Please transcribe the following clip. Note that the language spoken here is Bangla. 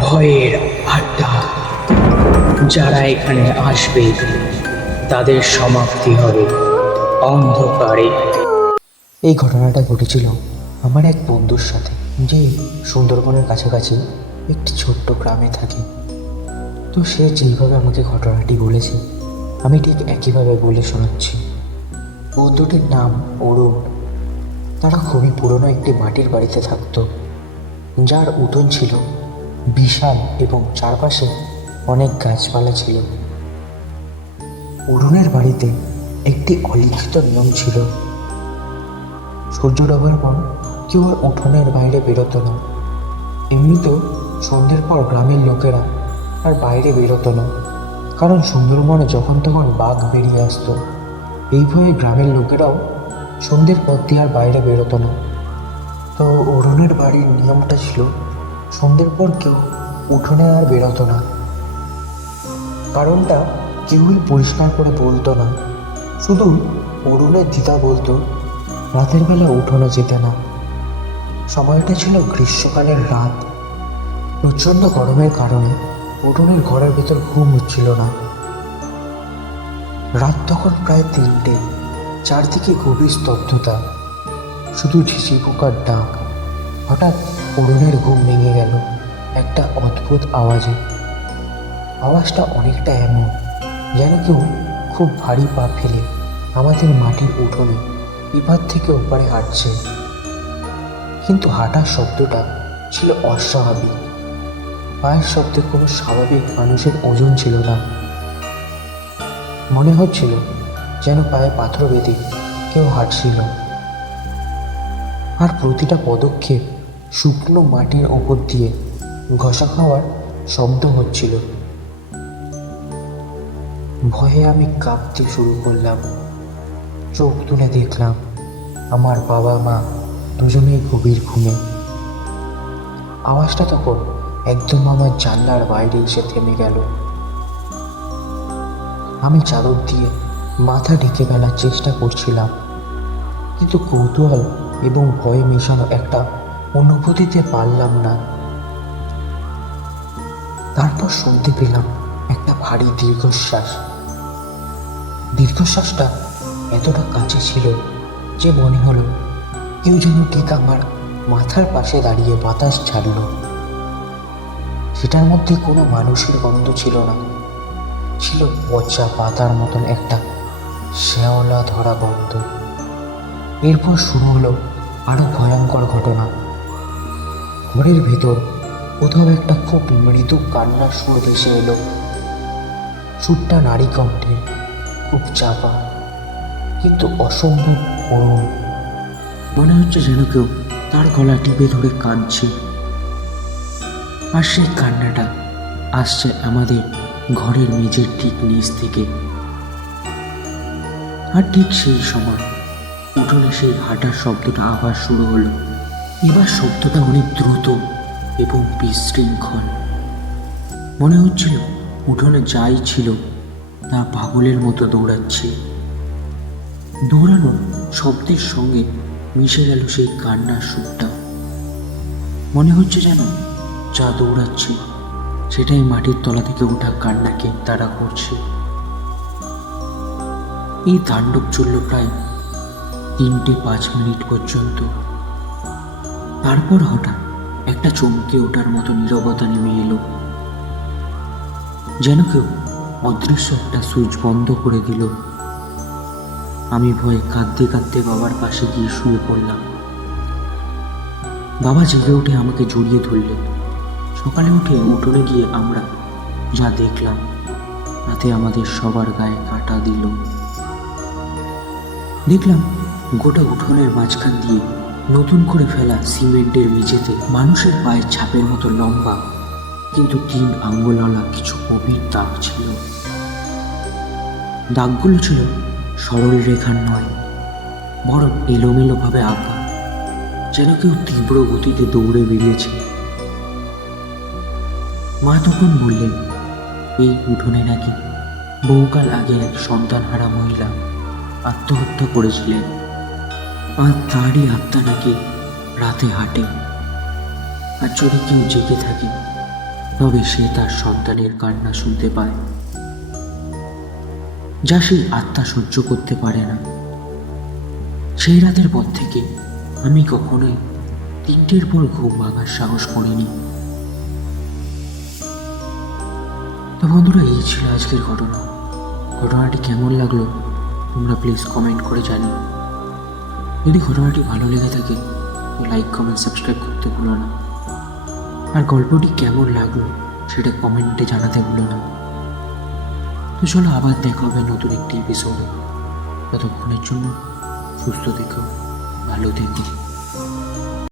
ভয়ের আড্ডা। যারা এখানে আসবে তাদের সমাপ্তি হবে অন্ধকারে। এই ঘটনাটা ঘটেছিল আমার এক বন্ধুর সাথে, যে সুন্দরবনের কাছাকাছি একটি ছোট্ট গ্রামে থাকে। তো সে যেইভাবে আমাকে ঘটনাটি বলেছে আমি ঠিক একইভাবে বলে শোনাচ্ছি। বন্ধুটির নাম অরুণ। তারা খুবই পুরনো একটি মাটির বাড়িতে থাকতো, যার উঠোন ছিল বিশাল এবং চারপাশে অনেক গাছপালা ছিল। অরুণের বাড়িতে একটি অলিখিত নিয়ম ছিল, সূর্য ডোবার পর কেউ আর উঠোনের বাইরে বেরোতো না। এমনিতেও সন্ধ্যের পর গ্রামের লোকেরা আর বাইরে বেরোতো না, কারণ সুন্দরবনে যখন তখন বাঘ বেরিয়ে আসতো। এই ভয়ে গ্রামের লোকেরাও সন্ধ্যের পর দিয়ে আর বাইরে বেরোতো না। তো অরুণের বাড়ির নিয়মটা ছিল সন্ধ্যের পর কেউ উঠোনে আর বেরোতো না। কারণটা কেউই পরিষ্কার করে বলতো না, শুধু অরুণের দিদা বলতো রাতের বেলা উঠোনে যেতে না। সময়টা ছিল গ্রীষ্মকালের রাত। প্রচণ্ড গরমের কারণে উঠোনের ঘরের ভেতর ঘুম হচ্ছিল না। রাত তখন প্রায় 3টে। চারদিকে গভীর স্তব্ধতা, শুধু ঝিঝি পোকার ডাক। হঠাৎ অরুণের ঘুম ভেঙে গেল একটা অদ্ভুত আওয়াজে। আওয়াজটা অনেকটা এমন যেন কেউ খুব ভারী পা ফেলে আমাদের মাটির উঠোনে এপার থেকে ওপারে হাঁটছে। কিন্তু হাঁটার শব্দটা ছিল অস্বাভাবিক। পায়ের শব্দে কোনো স্বাভাবিক মানুষের ওজন ছিল না। মনে হচ্ছিল যেন পায়ে পাথর বেঁধে কেউ হাঁটছিল, আর প্রতিটা পদক্ষেপ শুকনো মাটির ওপর দিয়ে ঘষা খাওয়ার শব্দ হচ্ছিল। ভয়ে আমি কাঁপতে শুরু করলাম। চোখ তুলে দেখলাম আমার বাবা মা দুজনেই গভীর ঘুমে। আওয়াজটা তখন একদম আমার জানলার বাইরে এসে থেমে গেল। আমি চাদর দিয়ে মাথা ঢেকে ফেলার চেষ্টা করছিলাম, কিন্তু কৌতূহল এবং ভয়ে মেশানো একটা অনুভূতিতে পারলাম না। তারপর শুনতে পেলাম একটা ভারী দীর্ঘশ্বাস। দীর্ঘশ্বাসটা এতটা কাছে ছিল যে মনে হলো কেউ যেন ঠিক আমার মাথার পাশে দাঁড়িয়ে বাতাস ছাড়ল। সেটার মধ্যে কোনো মানুষের গন্ধ ছিল না, ছিল পচা পাতার মতন একটা শ্যাওলা ধরা গন্ধ। এরপর শুরু হলো আরো ভয়ঙ্কর ঘটনা। ঘরের ভেতর কোথাও একটা খুব মৃদু কান্নার সুর ভেসে এলো। সুরটা নারী কণ্ঠের, খুব চাপা কিন্তু অসম্ভব করুণ। মনে হচ্ছে যেন কেউ তার গলা টিপে ধরে কাঁদছে। আর সেই কান্নাটা আসছে আমাদের ঘরের মেঝের ঠিক নিচ থেকে। আর ঠিক সেই সময় উঠোনে সেই হাঁটার শব্দটা আবার শুরু হলো। এবার শব্দটা অনেক দ্রুত এবং বিশৃঙ্খল। মনে হচ্ছিল উঠোনে যাই ছিল তা পাগলের মতো দৌড়াচ্ছে। দৌড়ানোর শব্দের সঙ্গে মিশে গেল সেই কান্নার সুরটা। মনে হচ্ছে যেন যা দৌড়াচ্ছে সেটাই মাটির তলা থেকে ওঠা কান্নাকে তাড়া করছে। এই তাণ্ডব চলল প্রায় 3-5 মিনিট পর্যন্ত। তারপর হঠাৎ একটা চমকে ওঠার মতো নীরবতা নেমে এলো, যেন কেউ অদৃশ্য একটা সুইচ বন্ধ করে দিল। আমি ভয়ে কাঁদতে কাঁদতে বাবার পাশে গিয়ে শুয়ে পড়লাম। বাবা জেগে উঠে আমাকে জড়িয়ে ধরলেন। সকালে উঠে উঠোনে গিয়ে আমরা যা দেখলাম তাতে আমাদের সবার গায়ে কাঁটা দিল। দেখলাম গোটা উঠোনের মাঝখান দিয়ে নতুন করে ফেলা সিমেন্টের মেঝেতে মানুষের পায়ের ছাপের মতো লম্বা কিন্তু 3 আঙ্গুলওয়ালা কিছু গভীর দাগ ছিল। দাগগুলো ছিল সরল রেখার নয়, বরং এলোমেলোভাবে আঁকা, যেন কেউ তীব্র গতিতে দৌড়ে বেরিয়েছে। মা তখন বললেন এই উঠোনে নাকি বহুকাল আগে এক সন্তানহারা মহিলা আত্মহত্যা করেছিলেন, আর তারই আত্মা নাকি রাতে হাঁটে। আর যদি কেউ জেগে থাকে তবে সে তার সন্তানের কান্না শুনতে পায়, যা সেই আত্মা সহ্য করতে পারে না। সেই রাতের পর থেকে আমি কখনোই 3টের পর ঘুম ভাঙার সাহস করিনি। তো বন্ধুরা, এই ছিল আজকের ঘটনাটি কেমন লাগলো তোমরা প্লিজ কমেন্ট করে জানিও। যদি ঘটনাটি ভালো লেগে থাকে তো লাইক, কমেন্ট, সাবস্ক্রাইব করতে ভুলো না। আর গল্পটি কেমন লাগলো সেটা কমেন্টে জানাতে ভুলো না। তো চলো, আবার দেখা হবে নতুন একটি এপিসোডে। ততক্ষণের জন্য সুস্থ থেকো, ভালো থেকো।